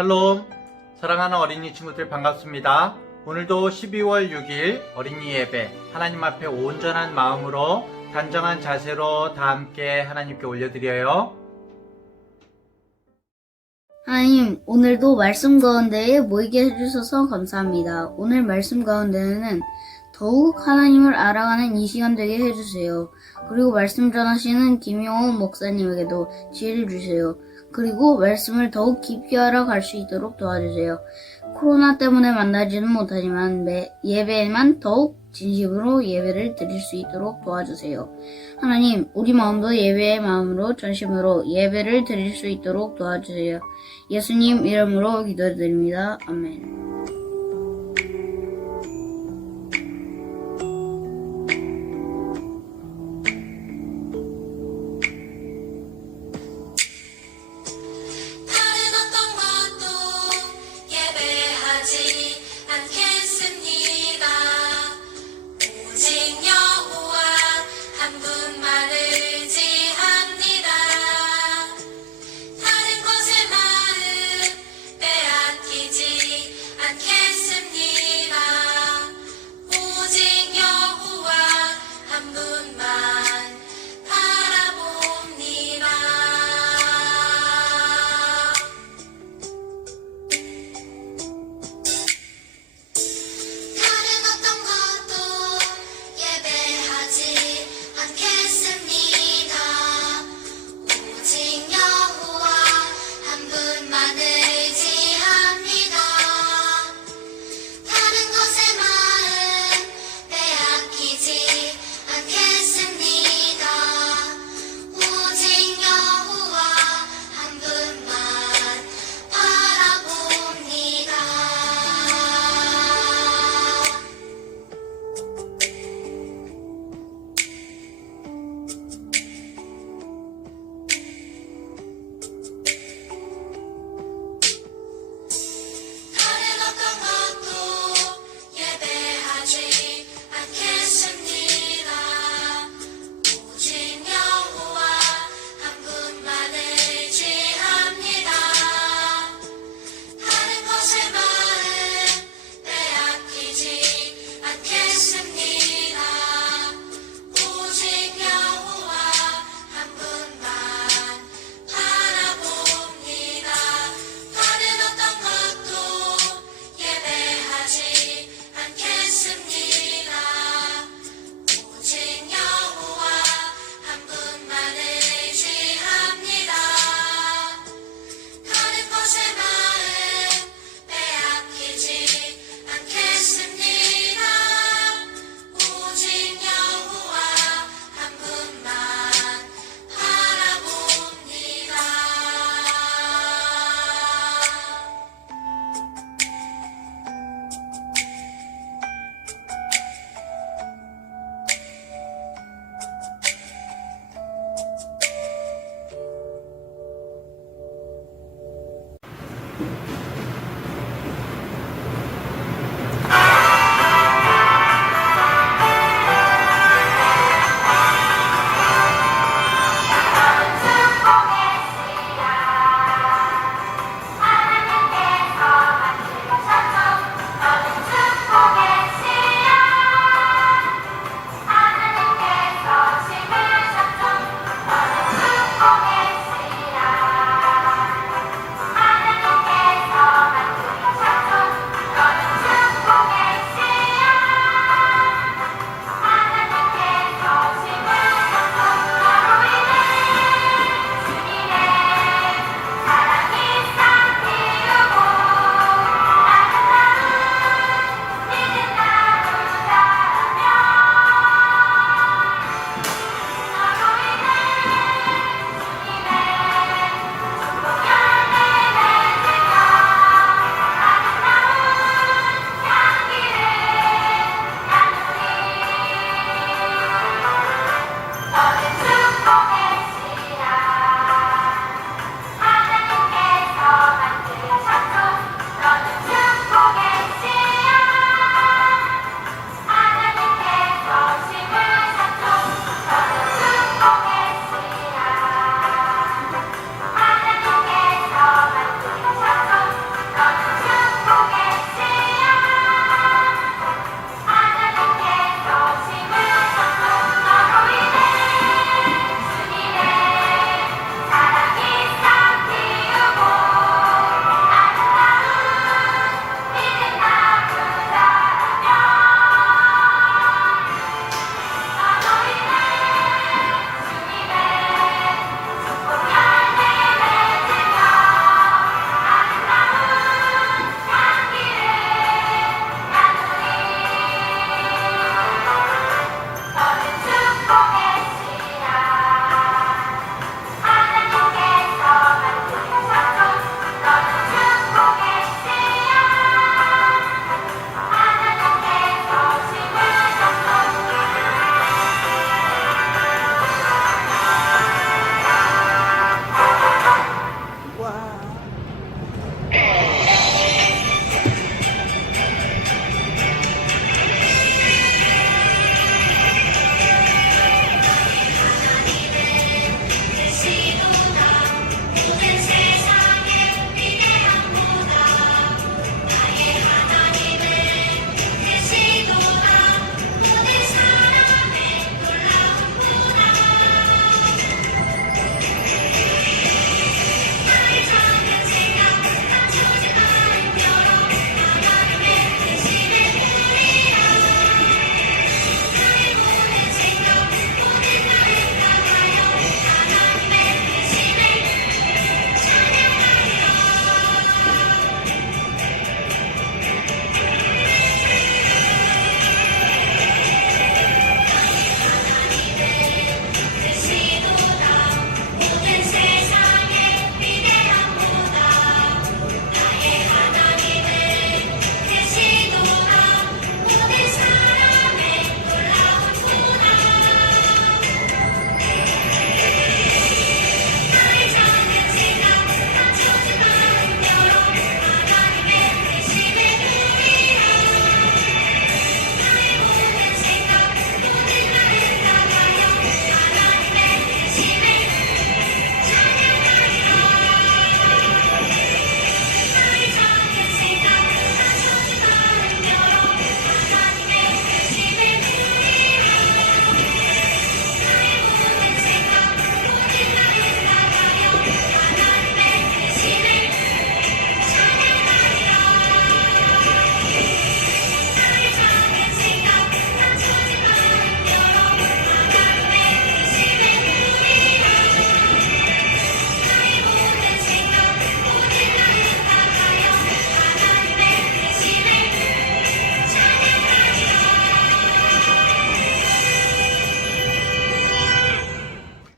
샬롬, 사랑하는 어린이 친구들 반갑습니다. 오늘도 12월 6일 어린이 예배, 하나님 앞에 온전한 마음으로 단정한 자세로 다 함께 하나님께 올려드려요. 하나님, 오늘도 말씀 가운데에 모이게 해주셔서 감사합니다. 오늘 말씀 가운데는 더욱 하나님을 알아가는 이 시간 되게 해주세요. 그리고 말씀 전하시는 김용호 목사님에게도 지혜를 주세요. 그리고 말씀을 더욱 깊이 알아갈 수 있도록 도와주세요. 코로나 때문에 만나지는 못하지만 예배에만 더욱 진심으로 예배를 드릴 수 있도록 도와주세요. 하나님, 우리 마음도 예배의 마음으로 전심으로 예배를 드릴 수 있도록 도와주세요. 예수님 이름으로 기도드립니다. 아멘. 않겠습니다.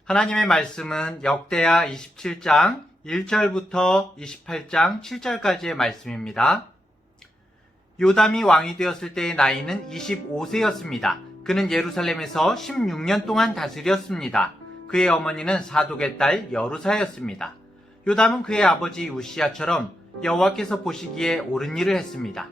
하나님의 말씀은 역대하 27장 1절부터 28장 7절까지의 말씀입니다. 요담이 왕이 되었을 때의 나이는 25세였습니다. 그는 예루살렘에서 16년 동안 다스렸습니다. 그의 어머니는 사독의 딸 여루사였습니다. 요담은 그의 아버지 우시야처럼 여호와께서 보시기에 옳은 일을 했습니다.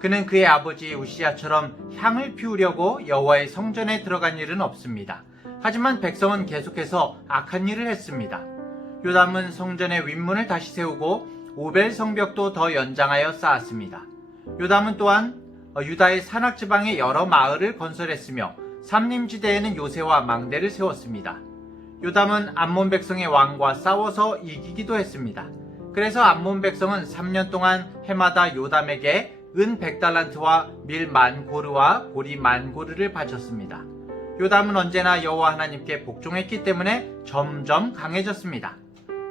그는 그의 아버지 우시야처럼 향을 피우려고 여호와의 성전에 들어간 일은 없습니다. 하지만 백성은 계속해서 악한 일을 했습니다. 요담은 성전의 윗문을 다시 세우고 오벨 성벽도 더 연장하여 쌓았습니다. 요담은 또한 유다의 산악지방에 여러 마을을 건설했으며 삼림지대에는 요새와 망대를 세웠습니다. 요담은 암몬 백성의 왕과 싸워서 이기기도 했습니다. 그래서 암몬 백성은 3년 동안 해마다 요담에게 은 100달란트와 밀 10,000고르와 보리 10,000고르를 바쳤습니다. 요담은 언제나 여호와 하나님께 복종했기 때문에 점점 강해졌습니다.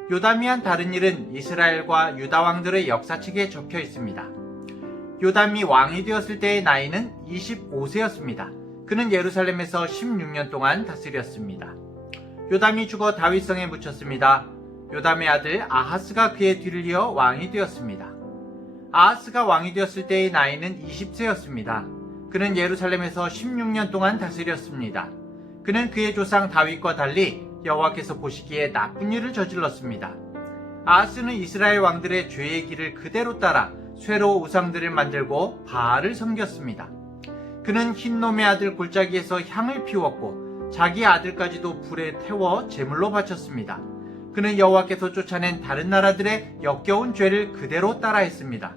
요담이 한 다른 일은 이스라엘과 유다 왕들의 역사책에 적혀 있습니다. 요담이 왕이 되었을 때의 나이는 25세였습니다. 그는 예루살렘에서 16년 동안 다스렸습니다. 요담이 죽어 다윗성에 묻혔습니다. 요담의 아들 아하스가 그의 뒤를 이어 왕이 되었습니다. 아하스가 왕이 되었을 때의 나이는 20세였습니다. 그는 예루살렘에서 16년 동안 다스렸습니다. 그는 그의 조상 다윗과 달리 여호와께서 보시기에 나쁜 일을 저질렀습니다. 아하스는 이스라엘 왕들의 죄의 길을 그대로 따라 쇠로 우상들을 만들고 바알을 섬겼습니다. 그는 흰놈의 아들 골짜기에서 향을 피웠고 자기 아들까지도 불에 태워 제물로 바쳤습니다. 그는 여호와께서 쫓아낸 다른 나라들의 역겨운 죄를 그대로 따라했습니다.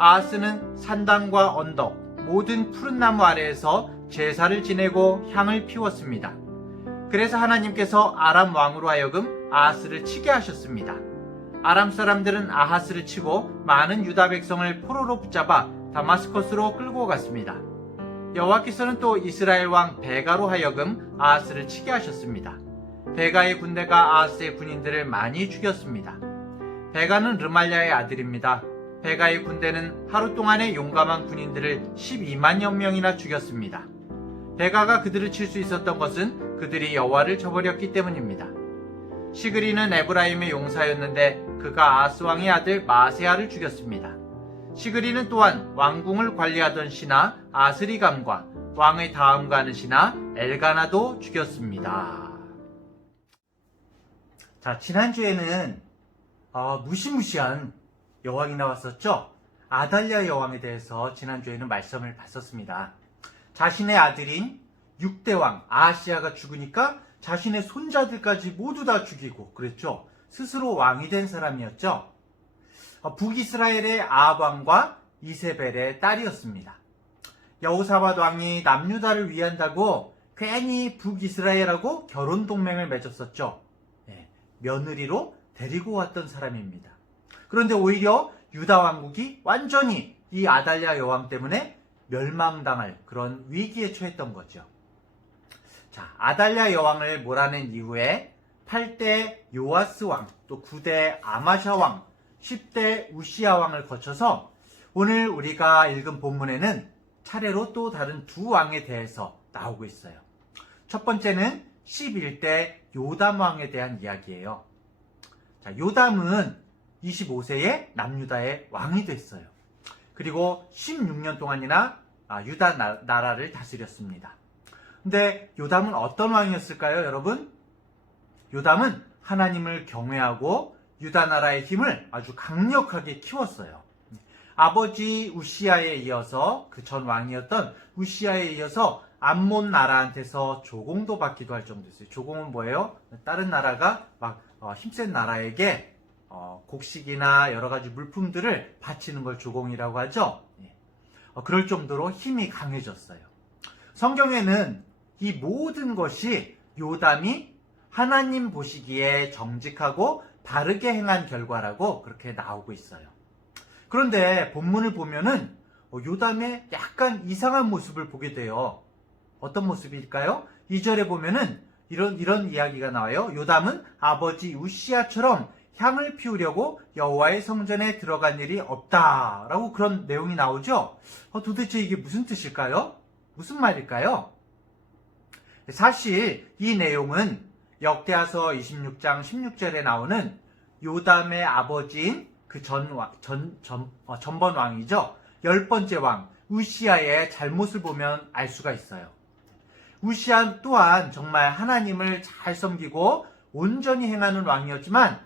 아하스는 산당과 언덕, 모든 푸른 나무 아래에서 제사를 지내고 향을 피웠습니다. 그래서 하나님께서 아람 왕으로 하여금 아하스를 치게 하셨습니다. 아람 사람들은 아하스를 치고 많은 유다 백성을 포로로 붙잡아 다마스커스로 끌고 갔습니다. 여호와께서는 또 이스라엘 왕 베가로 하여금 아하스를 치게 하셨습니다. 베가의 군대가 아하스의 군인들을 많이 죽였습니다. 베가는 르말랴의 아들입니다. 베가의 군대는 하루 동안에 용감한 군인들을 12만여 명이나 죽였습니다. 베가가 그들을 칠 수 있었던 것은 그들이 여호와를 저버렸기 때문입니다. 시그리는 에브라임의 용사였는데 그가 아하스 왕의 아들 마세아를 죽였습니다. 시그리는 또한 왕궁을 관리하던 신하 아스리감과 왕의 다음 가는 신하 엘가나도 죽였습니다. 자, 지난주에는 무시무시한 여왕이 나왔었죠? 아달랴 여왕에 대해서 지난주에는 말씀을 봤었습니다. 자신의 아들인 6대왕 아하시아가 죽으니까 자신의 손자들까지 모두 다 죽이고 그랬죠. 스스로 왕이 된 사람이었죠. 북이스라엘의 아합 왕과 이세벨의 딸이었습니다. 여호사밧 왕이 남유다를 위한다고 괜히 북이스라엘하고 결혼 동맹을 맺었었죠. 며느리로 데리고 왔던 사람입니다. 그런데 오히려 유다 왕국이 완전히 이 아달랴 여왕 때문에 멸망당할 그런 위기에 처했던 거죠. 자, 아달랴 여왕을 몰아낸 이후에 8대 요아스 왕, 또 9대 아마샤 왕, 10대 우시야 왕을 거쳐서 오늘 우리가 읽은 본문에는 차례로 또 다른 두 왕에 대해서 나오고 있어요. 첫 번째는 11대 요담 왕에 대한 이야기예요. 자, 요담은 25세에 남유다의 왕이 됐어요. 그리고 16년 동안이나 유다 나라를 다스렸습니다. 근데 요담은 어떤 왕이었을까요, 여러분? 요담은 하나님을 경외하고 유다 나라의 힘을 아주 강력하게 키웠어요. 아버지 우시야에 이어서 그 전 왕이었던 우시야에 이어서 암몬 나라한테서 조공도 받기도 할 정도였어요. 조공은 뭐예요? 다른 나라가 막 힘센 나라에게 곡식이나 여러 가지 물품들을 바치는 걸 조공이라고 하죠. 그럴 정도로 힘이 강해졌어요. 성경에는 이 모든 것이 요담이 하나님 보시기에 정직하고 바르게 행한 결과라고 그렇게 나오고 있어요. 그런데 본문을 보면은 요담의 약간 이상한 모습을 보게 돼요. 어떤 모습일까요? 2절에 보면은 이런 이야기가 나와요. 요담은 아버지 우시야처럼 향을 피우려고 여호와의 성전에 들어간 일이 없다라고 그런 내용이 나오죠. 도대체 이게 무슨 뜻일까요? 무슨 말일까요? 사실 이 내용은 역대하서 26장 16절에 나오는 요담의 아버지인 그 전번 왕이죠. 10번째 왕 우시아의 잘못을 보면 알 수가 있어요. 우시아 또한 정말 하나님을 잘 섬기고 온전히 행하는 왕이었지만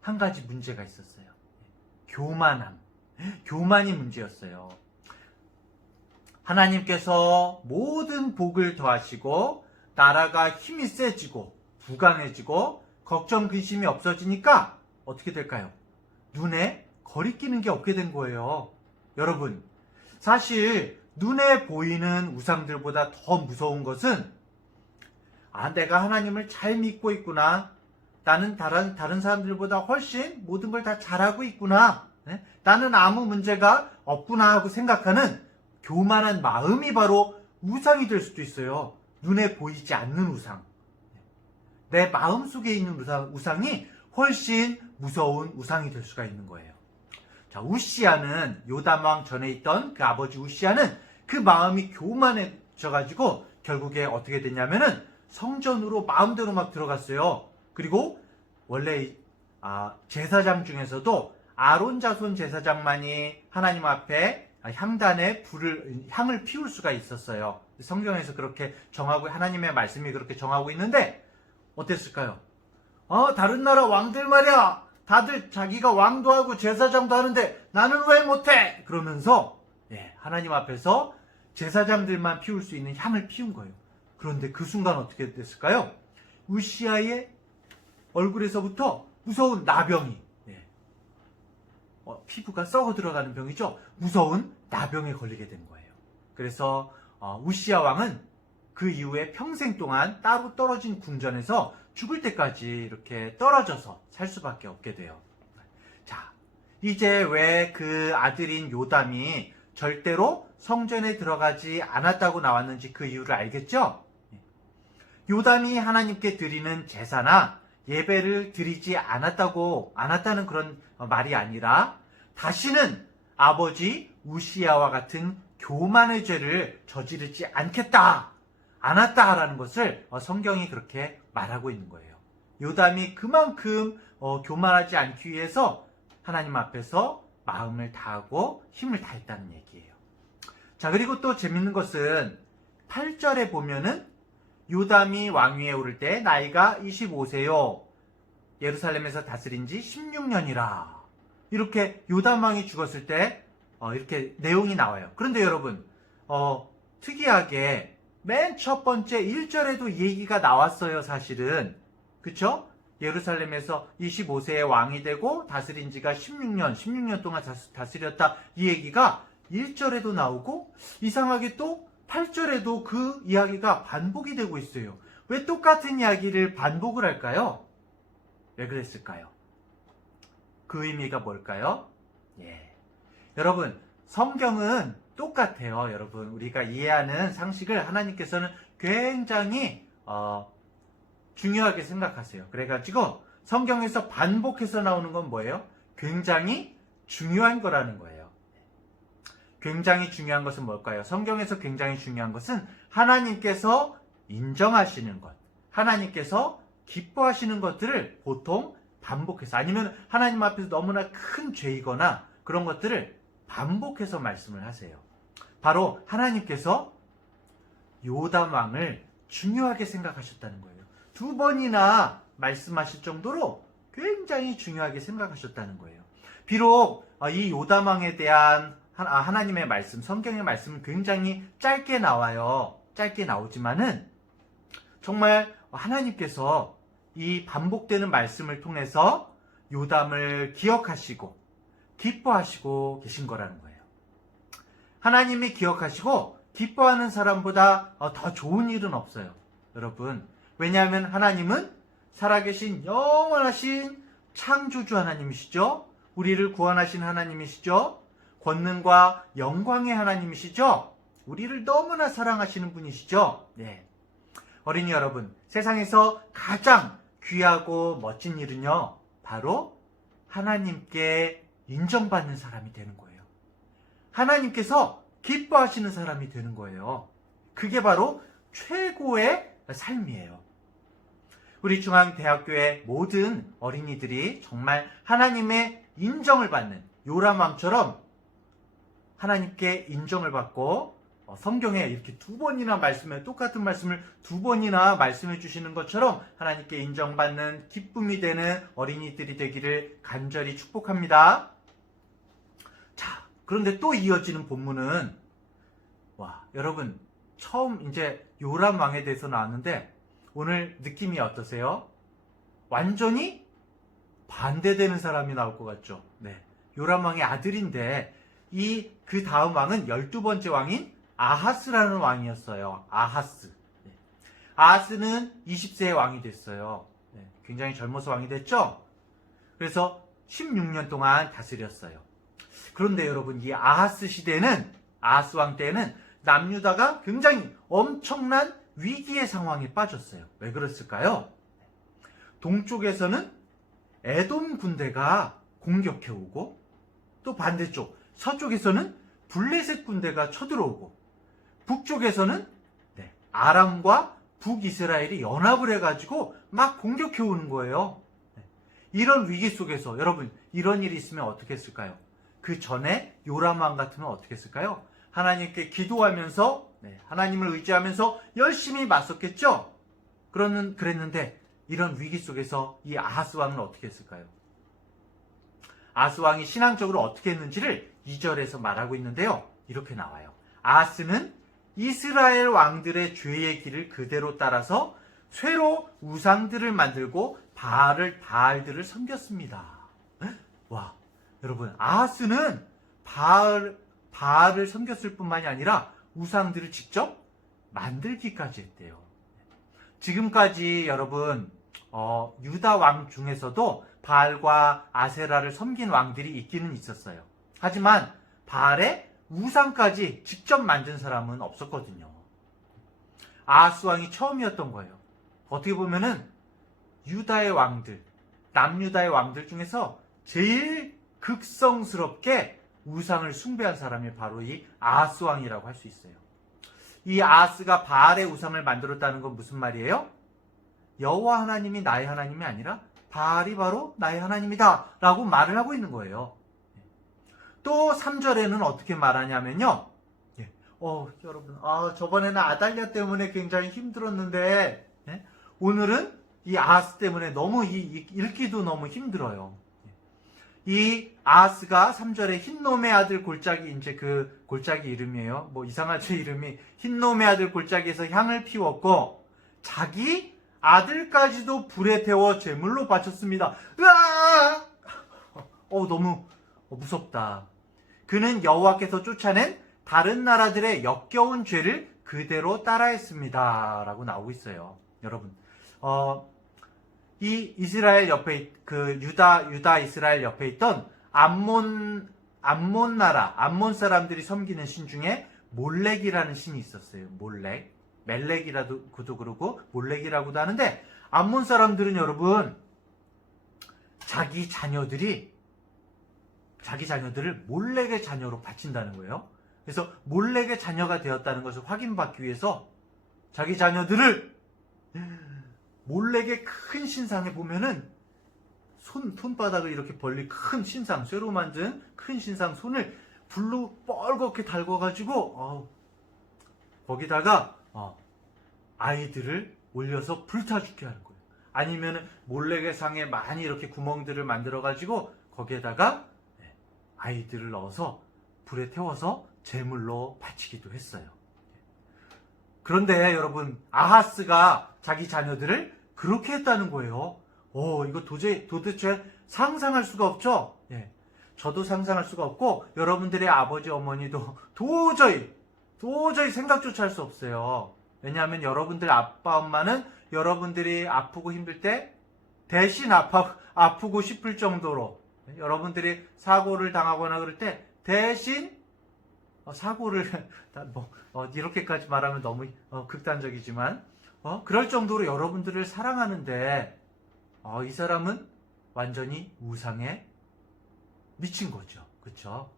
한 가지 문제가 있었어요. 교만이 문제였어요. 하나님께서 모든 복을 더하시고 나라가 힘이 세지고 부강해지고 걱정 근심이 없어지니까 어떻게 될까요? 눈에 거리끼는 게 없게 된 거예요. 여러분, 사실 눈에 보이는 우상들보다 더 무서운 것은 내가 하나님을 잘 믿고 있구나. 나는 다른 사람들보다 훨씬 모든 걸 다 잘하고 있구나. 나는 아무 문제가 없구나 하고 생각하는 교만한 마음이 바로 우상이 될 수도 있어요. 눈에 보이지 않는 우상. 내 마음 속에 있는 우상이 훨씬 무서운 우상이 될 수가 있는 거예요. 자, 우시아는 요담 왕 전에 있던 그 아버지 우시아는 그 마음이 교만해져가지고 결국에 어떻게 됐냐면은 성전으로 마음대로 막 들어갔어요. 그리고 원래 제사장 중에서도 아론 자손 제사장만이 하나님 앞에 향단에 향을 피울 수가 있었어요. 성경에서 그렇게 정하고 하나님의 말씀이 그렇게 정하고 있는데 어땠을까요? 다른 나라 왕들 말이야. 다들 자기가 왕도 하고 제사장도 하는데 나는 왜 못해? 그러면서 하나님 앞에서 제사장들만 피울 수 있는 향을 피운 거예요. 그런데 그 순간 어떻게 됐을까요? 우시아의 얼굴에서부터 무서운 나병이 피부가 썩어 들어가는 병이죠. 무서운 나병에 걸리게 된 거예요. 그래서 우시아 왕은 그 이후에 평생 동안 따로 떨어진 궁전에서 죽을 때까지 이렇게 떨어져서 살 수밖에 없게 돼요. 자, 이제 왜 그 아들인 요담이 절대로 성전에 들어가지 않았다고 나왔는지 그 이유를 알겠죠? 요담이 하나님께 드리는 제사나 예배를 드리지 않았다는 그런 말이 아니라 다시는 아버지 우시아와 같은 교만의 죄를 저지르지 않았다라는 것을 성경이 그렇게 말하고 있는 거예요. 요담이 그만큼 교만하지 않기 위해서 하나님 앞에서 마음을 다하고 힘을 다했다는 얘기예요. 자, 그리고 또 재밌는 것은 8절에 보면은 요담이 왕위에 오를 때 나이가 25세요. 예루살렘에서 다스린 지 16년이라. 이렇게 요담 왕이 죽었을 때 이렇게 내용이 나와요. 그런데 여러분, 특이하게 맨 첫 번째 1절에도 이 얘기가 나왔어요, 사실은. 그쵸? 예루살렘에서 25세의 왕이 되고 다스린 지가 16년 동안 다스렸다. 이 얘기가 1절에도 나오고 이상하게 또 8절에도 그 이야기가 반복이 되고 있어요. 왜 똑같은 이야기를 반복을 할까요? 왜 그랬을까요? 그 의미가 뭘까요? 여러분, 성경은 똑같아요. 여러분, 우리가 이해하는 상식을 하나님께서는 굉장히 중요하게 생각하세요. 그래가지고 성경에서 반복해서 나오는 건 뭐예요? 굉장히 중요한 거라는 거예요. 굉장히 중요한 것은 뭘까요? 성경에서 굉장히 중요한 것은 하나님께서 인정하시는 것, 하나님께서 기뻐하시는 것들을 보통 반복해서, 아니면 하나님 앞에서 너무나 큰 죄이거나 그런 것들을 반복해서 말씀을 하세요. 바로 하나님께서 요담 왕을 중요하게 생각하셨다는 거예요. 2번이나 말씀하실 정도로 굉장히 중요하게 생각하셨다는 거예요. 비록 이 요담 왕에 대한 하나님의 말씀, 성경의 말씀은 굉장히 짧게 나와요. 짧게 나오지만은 정말 하나님께서 이 반복되는 말씀을 통해서 요담을 기억하시고 기뻐하시고 계신 거라는 거예요. 하나님이 기억하시고 기뻐하는 사람보다 더 좋은 일은 없어요. 여러분, 왜냐하면 하나님은 살아계신 영원하신 창조주 하나님이시죠. 우리를 구원하신 하나님이시죠. 권능과 영광의 하나님이시죠. 우리를 너무나 사랑하시는 분이시죠. 어린이 여러분, 세상에서 가장 귀하고 멋진 일은요, 바로 하나님께 인정받는 사람이 되는 거예요. 하나님께서 기뻐하시는 사람이 되는 거예요. 그게 바로 최고의 삶이에요. 우리 중앙대학교의 모든 어린이들이 정말 하나님의 인정을 받는 요람 왕처럼 하나님께 인정을 받고 성경에 이렇게 두 번이나 똑같은 말씀을 두 번이나 말씀해 주시는 것처럼 하나님께 인정받는 기쁨이 되는 어린이들이 되기를 간절히 축복합니다. 자, 그런데 또 이어지는 본문은 여러분 처음 이제 요람 왕에 대해서 나왔는데 오늘 느낌이 어떠세요? 완전히 반대되는 사람이 나올 것 같죠? 네. 요람 왕의 아들인데 그 다음 왕은 12번째 왕인 아하스라는 왕이었어요. 아하스. 네. 아하스는 20세의 왕이 됐어요. 네. 굉장히 젊어서 왕이 됐죠? 그래서 16년 동안 다스렸어요. 그런데 여러분, 이 아하스 시대는, 아하스 왕 때는 남유다가 굉장히 엄청난 위기의 상황에 빠졌어요. 왜 그랬을까요? 동쪽에서는 에돔 군대가 공격해오고 또 반대쪽 서쪽에서는 블레셋 군대가 쳐들어오고 북쪽에서는 아람과 북이스라엘이 연합을 해가지고 막 공격해오는 거예요. 이런 위기 속에서 여러분 이런 일이 있으면 어떻게 했을까요? 그 전에 요람 왕 같으면 어떻게 했을까요? 하나님께 기도하면서 하나님을 의지하면서 열심히 맞섰겠죠? 그랬는데 이런 위기 속에서 이 아하스 왕은 어떻게 했을까요? 아하스 왕이 신앙적으로 어떻게 했는지를 2절에서 말하고 있는데요. 이렇게 나와요. 아하스는 이스라엘 왕들의 죄의 길을 그대로 따라서 쇠로 우상들을 만들고 바알들을 섬겼습니다. 와, 여러분, 아하스는 바알을 섬겼을 뿐만이 아니라 우상들을 직접 만들기까지 했대요. 지금까지 여러분 유다 왕 중에서도 바알과 아세라를 섬긴 왕들이 있기는 있었어요. 하지만 바알의 우상까지 직접 만든 사람은 없었거든요. 아하스 왕이 처음이었던 거예요. 어떻게 보면은 유다의 왕들, 남유다의 왕들 중에서 제일 극성스럽게 우상을 숭배한 사람이 바로 이 아하스 왕이라고 할 수 있어요. 이 아하스가 바알의 우상을 만들었다는 건 무슨 말이에요? 여호와 하나님이 나의 하나님이 아니라 바알이 바로 나의 하나님이다 라고 말을 하고 있는 거예요. 또 3절에는 어떻게 말하냐면요. 여러분, 저번에는 아달랴 때문에 굉장히 힘들었는데 오늘은 이 아하스 때문에 너무 읽기도 너무 힘들어요. 이 아하스가 3절에 흰놈의 아들 골짜기, 이제 그 골짜기 이름이에요. 뭐 이상하죠, 이름이. 흰놈의 아들 골짜기에서 향을 피웠고 자기 아들까지도 불에 태워 제물로 바쳤습니다. 으아! 너무 무섭다. 그는 여호와께서 쫓아낸 다른 나라들의 역겨운 죄를 그대로 따라했습니다. 라고 나오고 있어요. 여러분, 이 이스라엘 옆에 유다 이스라엘 옆에 있던 암몬 사람들이 섬기는 신 중에 몰렉이라는 신이 있었어요. 멜렉이라고도 그러고 몰렉이라고도 하는데, 암몬 사람들은 여러분 자기 자녀들을 몰렉의 자녀로 바친다는 거예요. 그래서 몰렉의 자녀가 되었다는 것을 확인받기 위해서 자기 자녀들을 몰렉의 큰 신상에 보면은 손바닥을 이렇게 벌린 큰 신상, 쇠로 만든 큰 신상 손을 불로 뻘겋게 달궈가지고 거기다가 아이들을 올려서 불타 죽게 하는 거예요. 아니면은 몰렉의 상에 많이 이렇게 구멍들을 만들어가지고 거기에다가 아이들을 넣어서 불에 태워서 제물로 바치기도 했어요. 그런데 여러분, 아하스가 자기 자녀들을 그렇게 했다는 거예요. 이거 도대체 상상할 수가 없죠? 저도 상상할 수가 없고 여러분들의 아버지 어머니도 도저히 생각조차 할 수 없어요. 왜냐하면 여러분들 아빠 엄마는 여러분들이 아프고 힘들 때 대신 아프고 싶을 정도로, 여러분들이 사고를 당하거나 그럴 때 대신 사고를 이렇게까지 말하면 너무 극단적이지만 그럴 정도로 여러분들을 사랑하는데 이 사람은 완전히 우상에 미친 거죠. 그렇죠?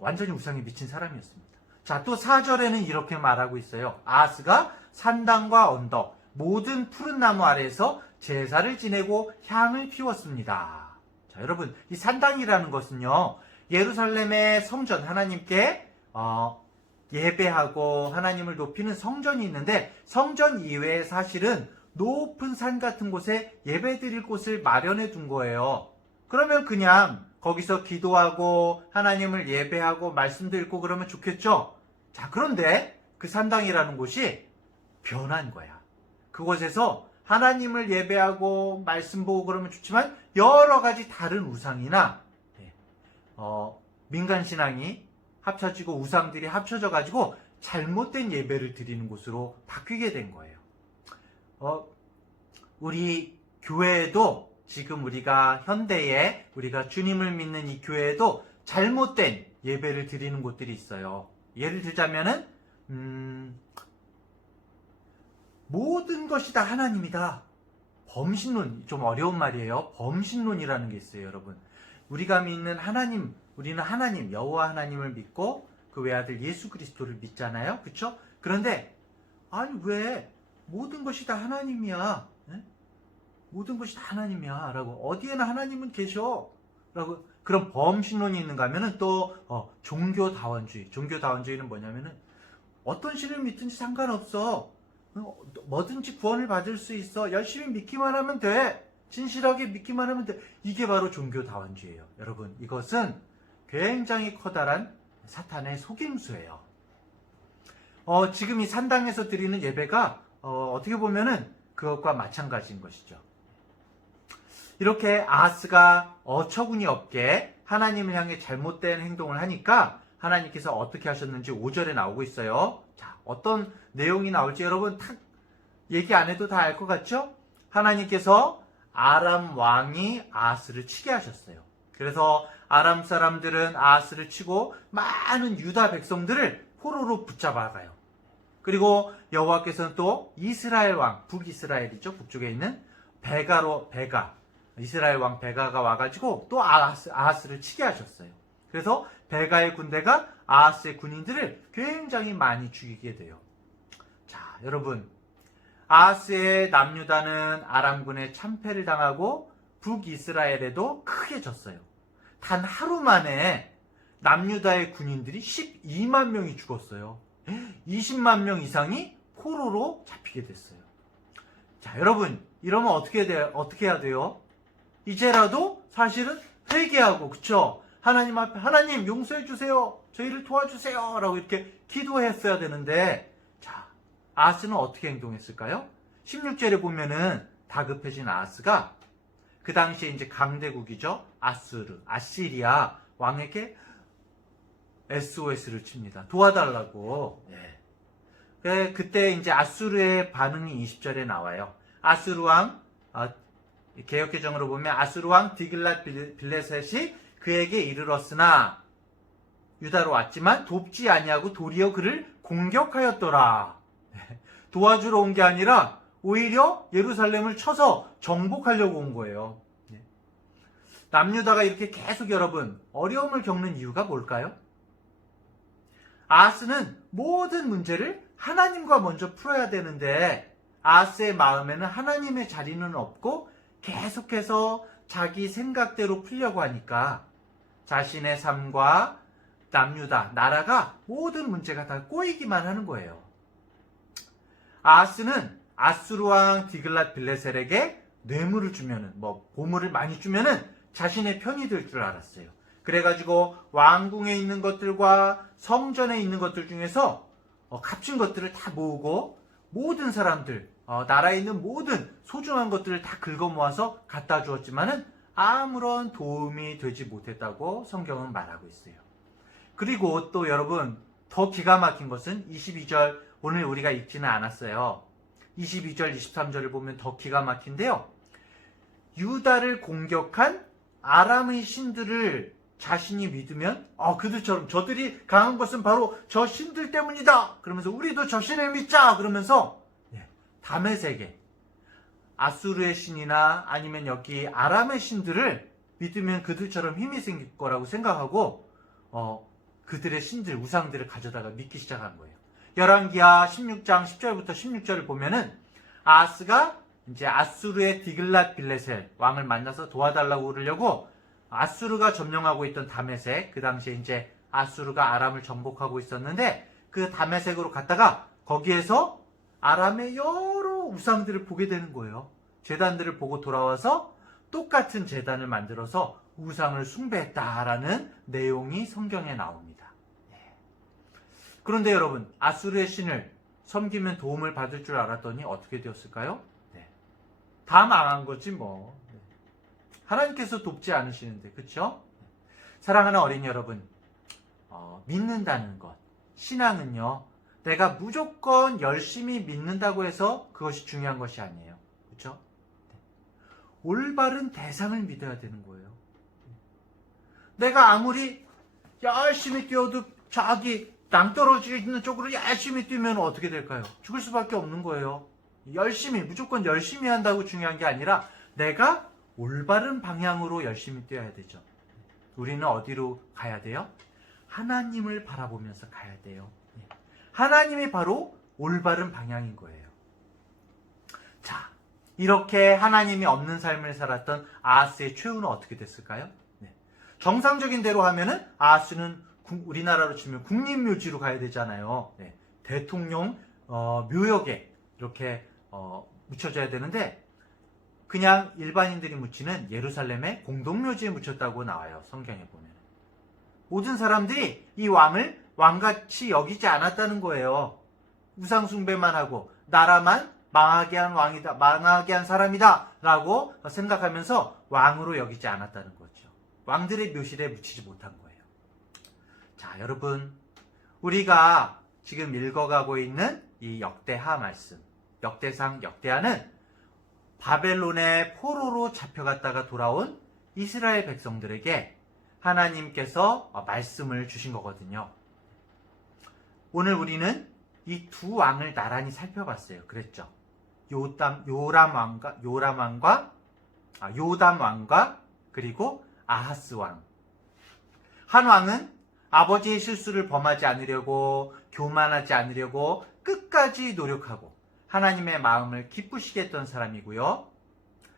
완전히 우상에 미친 사람이었습니다. 자, 또 4절에는 이렇게 말하고 있어요. 아하스가 산당과 언덕, 모든 푸른 나무 아래에서 제사를 지내고 향을 피웠습니다. 자, 여러분, 이 산당이라는 것은요, 예루살렘의 성전, 하나님께 예배하고 하나님을 높이는 성전이 있는데, 성전 이외에 사실은 높은 산 같은 곳에 예배 드릴 곳을 마련해 둔 거예요. 그러면 그냥 거기서 기도하고 하나님을 예배하고 말씀도 읽고 그러면 좋겠죠? 자, 그런데 그 산당이라는 곳이 변한 거야. 그곳에서 하나님을 예배하고 말씀 보고 그러면 좋지만 여러 가지 다른 우상이나 민간신앙이 합쳐지고 우상들이 합쳐져 가지고 잘못된 예배를 드리는 곳으로 바뀌게 된 거예요. 우리 교회에도 지금 우리가 현대에 우리가 주님을 믿는 이 교회에도 잘못된 예배를 드리는 곳들이 있어요. 예를 들자면은 모든 것이 다 하나님이다. 범신론, 좀 어려운 말이에요. 범신론이라는 게 있어요, 여러분. 우리가 믿는 하나님, 우리는 하나님, 여호와 하나님을 믿고 그 외아들 예수 그리스도를 믿잖아요. 그렇죠? 그런데 아니 왜 모든 것이 다 하나님이야? 네? 모든 것이 다 하나님이야 라고, 어디에나 하나님은 계셔 라고, 그런 범신론이 있는가 하면은 또 종교다원주의는 뭐냐면은 어떤 신을 믿든지 상관없어, 뭐든지 구원을 받을 수 있어, 열심히 믿기만 하면 돼, 진실하게 믿기만 하면 돼. 이게 바로 종교다원주의예요. 여러분, 이것은 굉장히 커다란 사탄의 속임수예요. 지금 이 산당에서 드리는 예배가 어떻게 보면은 그것과 마찬가지인 것이죠. 이렇게 아하스가 어처구니 없게 하나님을 향해 잘못된 행동을 하니까 하나님께서 어떻게 하셨는지 5절에 나오고 있어요. 자, 어떤 내용이 나올지 여러분 탁 얘기 안 해도 다 알 것 같죠? 하나님께서 아람 왕이 아하스를 치게 하셨어요. 그래서 아람 사람들은 아하스를 치고 많은 유다 백성들을 포로로 붙잡아가요. 그리고 여호와께서는 또 이스라엘 왕, 북이스라엘이죠. 북쪽에 있는 이스라엘 왕 베가가 와가지고 또 아하스를 치게 하셨어요. 그래서 베가의 군대가 아하스의 군인들을 굉장히 많이 죽이게 돼요. 자, 여러분, 아하스의 남유다는 아람군에 참패를 당하고 북이스라엘에도 크게 졌어요. 단 하루 만에 남유다의 군인들이 12만 명이 죽었어요. 20만 명 이상이 포로로 잡히게 됐어요. 자, 여러분, 이러면 어떻게 해야 돼요? 이제라도 사실은 회개하고, 그쵸? 하나님 앞에, 하나님 용서해 주세요, 저희를 도와주세요 라고 이렇게 기도했어야 되는데, 자, 아하스는 어떻게 행동했을까요? 16절에 보면은 다급해진 아하스가 그 당시에 이제 강대국이죠. 아시리아 왕에게 SOS를 칩니다. 도와달라고. 네. 그때 이제 아수르의 반응이 20절에 나와요. 아수르 왕, 개역개정으로 보면 아수르 왕 디글랏 빌레셋이 그에게 이르렀으나 유다로 왔지만 돕지 아니하고 도리어 그를 공격하였더라. 도와주러 온 게 아니라 오히려 예루살렘을 쳐서 정복하려고 온 거예요. 남유다가 이렇게 계속 여러분 어려움을 겪는 이유가 뭘까요? 아하스는 모든 문제를 하나님과 먼저 풀어야 되는데 아하스의 마음에는 하나님의 자리는 없고 계속해서 자기 생각대로 풀려고 하니까 자신의 삶과 남유다, 나라가 모든 문제가 다 꼬이기만 하는 거예요. 아하스는 아수르 왕 디글랏 빌레셀에게 뇌물을 주면은, 보물을 많이 주면은 자신의 편이 될 줄 알았어요. 그래가지고 왕궁에 있는 것들과 성전에 있는 것들 중에서 값진 것들을 다 모으고 모든 사람들, 나라에 있는 모든 소중한 것들을 다 긁어 모아서 갖다 주었지만은 아무런 도움이 되지 못했다고 성경은 말하고 있어요. 그리고 또 여러분 더 기가 막힌 것은 22절, 오늘 우리가 읽지는 않았어요. 22절, 23절을 보면 더 기가 막힌데요. 유다를 공격한 아람의 신들을 자신이 믿으면 그들처럼 저들이 강한 것은 바로 저 신들 때문이다 그러면서 우리도 저 신을 믿자 그러면서 다메섹에 아수르의 신이나 아니면 여기 아람의 신들을 믿으면 그들처럼 힘이 생길 거라고 생각하고 그들의 신들, 우상들을 가져다가 믿기 시작한 거예요. 열왕기하 16장 10절부터 16절을 보면은 아하스가 이제 아수르의 디글랏 빌레셀 왕을 만나서 도와달라고 그러려고 아수르가 점령하고 있던 다메섹, 그 당시에 이제 아수르가 아람을 정복하고 있었는데 그 다메섹으로 갔다가 거기에서 아람의 여러 우상들을 보게 되는 거예요. 제단들을 보고 돌아와서 똑같은 제단을 만들어서 우상을 숭배했다라는 내용이 성경에 나옵니다. 그런데 여러분, 아수르의 신을 섬기면 도움을 받을 줄 알았더니 어떻게 되었을까요? 다 망한 거지 뭐. 하나님께서 돕지 않으시는데, 그쵸? 사랑하는 어린이 여러분, 믿는다는 것, 신앙은요, 내가 무조건 열심히 믿는다고 해서 그것이 중요한 것이 아니에요. 그쵸? 올바른 대상을 믿어야 되는 거예요. 내가 아무리 열심히 뛰어도 저기 낭떠러지는 쪽으로 열심히 뛰면 어떻게 될까요? 죽을 수밖에 없는 거예요. 무조건 열심히 한다고 중요한 게 아니라 내가 올바른 방향으로 열심히 뛰어야 되죠. 우리는 어디로 가야 돼요? 하나님을 바라보면서 가야 돼요. 하나님이 바로 올바른 방향인 거예요. 자, 이렇게 하나님이 없는 삶을 살았던 아하스의 최후는 어떻게 됐을까요? 정상적인 대로 하면은 아하스는 우리나라로 치면 국립묘지로 가야 되잖아요. 대통령 묘역에 이렇게 묻혀져야 되는데 그냥 일반인들이 묻히는 예루살렘의 공동묘지에 묻혔다고 나와요. 성경에 보면. 모든 사람들이 이 왕을 왕같이 여기지 않았다는 거예요. 우상숭배만 하고 나라만 망하게 한 왕이다, 망하게 한 사람이다 라고 생각하면서 왕으로 여기지 않았다는 거죠. 왕들의 묘실에 묻히지 못한 거예요. 자, 여러분, 우리가 지금 읽어가고 있는 이 역대하 말씀, 역대상, 역대하는 바벨론의 포로로 잡혀갔다가 돌아온 이스라엘 백성들에게 하나님께서 말씀을 주신 거거든요. 오늘 우리는 이 두 왕을 나란히 살펴봤어요. 그랬죠. 요담 왕과 그리고 아하스 왕. 한 왕은 아버지의 실수를 범하지 않으려고, 교만하지 않으려고 끝까지 노력하고 하나님의 마음을 기쁘시게 했던 사람이고요.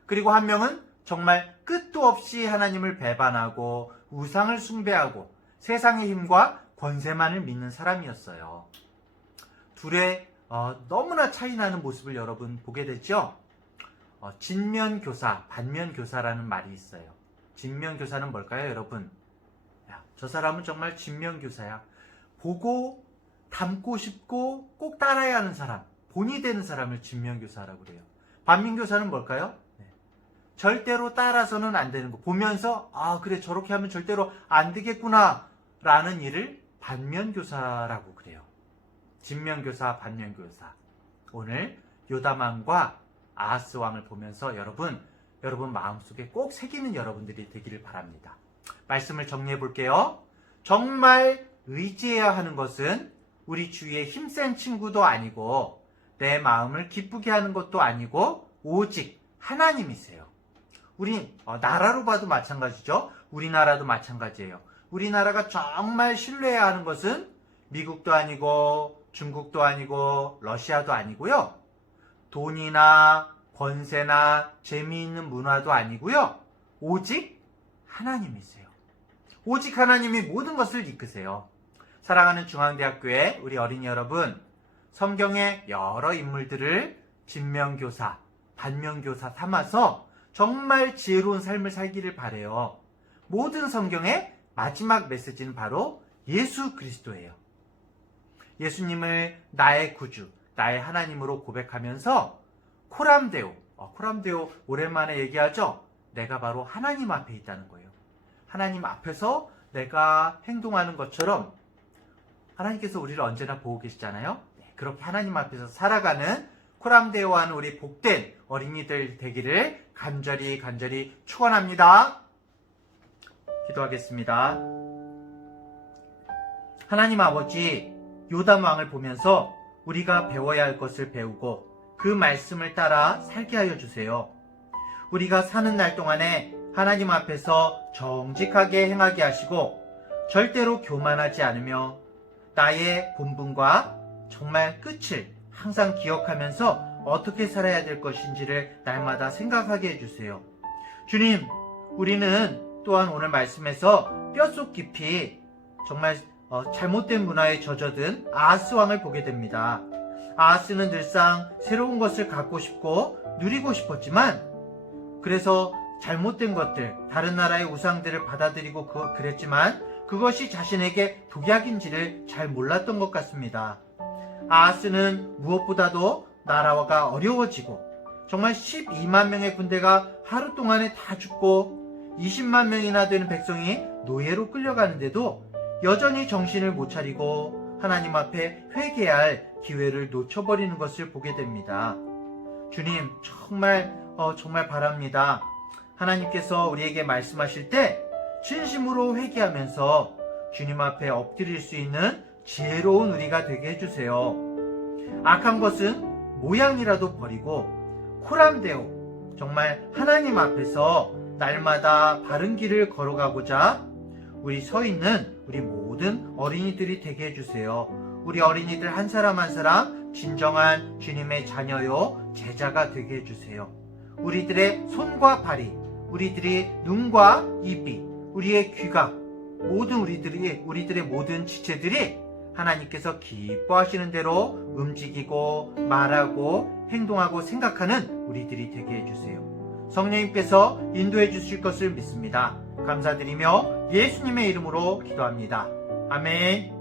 그리고 한 명은 정말 끝도 없이 하나님을 배반하고 우상을 숭배하고 세상의 힘과 권세만을 믿는 사람이었어요. 둘의 너무나 차이나는 모습을 여러분 보게 되죠. 진면교사, 반면교사라는 말이 있어요. 진면교사는 뭘까요, 여러분? 야, 저 사람은 정말 진면교사야. 보고 닮고 싶고 꼭 따라야 하는 사람, 본이 되는 사람을 진면교사라고 그래요. 반면교사는 뭘까요? 절대로 따라서는 안 되는 거. 보면서 그래, 저렇게 하면 절대로 안 되겠구나 라는 일을 반면교사라고 그래요. 진면교사, 반면교사. 오늘 요담왕과 아하스 왕을 보면서 여러분 마음속에 꼭 새기는 여러분들이 되기를 바랍니다. 말씀을 정리해 볼게요. 정말 의지해야 하는 것은 우리 주위에 힘센 친구도 아니고 내 마음을 기쁘게 하는 것도 아니고 오직 하나님이세요. 우리 나라로 봐도 마찬가지죠. 우리나라도 마찬가지예요. 우리나라가 정말 신뢰해야 하는 것은 미국도 아니고 중국도 아니고 러시아도 아니고요. 돈이나 권세나 재미있는 문화도 아니고요. 오직 하나님이세요. 오직 하나님이 모든 것을 이끄세요. 사랑하는 중앙대학교의 우리 어린이 여러분, 성경의 여러 인물들을 진면교사, 반면교사 삼아서 정말 지혜로운 삶을 살기를 바라요. 모든 성경의 마지막 메시지는 바로 예수 그리스도예요. 예수님을 나의 구주, 나의 하나님으로 고백하면서 코람데오 오랜만에 얘기하죠. 내가 바로 하나님 앞에 있다는 거예요. 하나님 앞에서 내가 행동하는 것처럼 하나님께서 우리를 언제나 보고 계시잖아요. 그렇게 하나님 앞에서 살아가는 코람데오하는 우리 복된 어린이들 되기를 간절히 축원합니다. 기도하겠습니다. 하나님 아버지, 요담 왕을 보면서 우리가 배워야 할 것을 배우고 그 말씀을 따라 살게 하여 주세요. 우리가 사는 날 동안에 하나님 앞에서 정직하게 행하게 하시고 절대로 교만하지 않으며 나의 본분과 정말 끝을 항상 기억하면서 어떻게 살아야 될 것인지를 날마다 생각하게 해주세요. 주님, 우리는 또한 오늘 말씀에서 뼛속 깊이 정말 잘못된 문화에 젖어든 아하스 왕을 보게 됩니다. 아하스는 늘상 새로운 것을 갖고 싶고 누리고 싶었지만, 그래서 잘못된 것들, 다른 나라의 우상들을 받아들이고 그랬지만 그것이 자신에게 독약인지를 잘 몰랐던 것 같습니다. 아하스는 무엇보다도 나라가 어려워지고 정말 12만 명의 군대가 하루 동안에 다 죽고 20만 명이나 되는 백성이 노예로 끌려가는데도 여전히 정신을 못 차리고 하나님 앞에 회개할 기회를 놓쳐버리는 것을 보게 됩니다. 주님, 정말 바랍니다. 하나님께서 우리에게 말씀하실 때 진심으로 회개하면서 주님 앞에 엎드릴 수 있는 지혜로운 우리가 되게 해주세요. 악한 것은 모양이라도 버리고 코람되어 정말 하나님 앞에서 날마다 바른 길을 걸어가고자 우리 서 있는 우리 모든 어린이들이 되게 해주세요. 우리 어린이들 한 사람 한 사람 진정한 주님의 자녀요 제자가 되게 해주세요. 우리들의 손과 발이, 우리들의 눈과 입이, 우리의 귀가, 우리들의 모든 지체들이 하나님께서 기뻐하시는 대로 움직이고 말하고 행동하고 생각하는 우리들이 되게 해주세요. 성령님께서 인도해 주실 것을 믿습니다. 감사드리며 예수님의 이름으로 기도합니다. 아멘.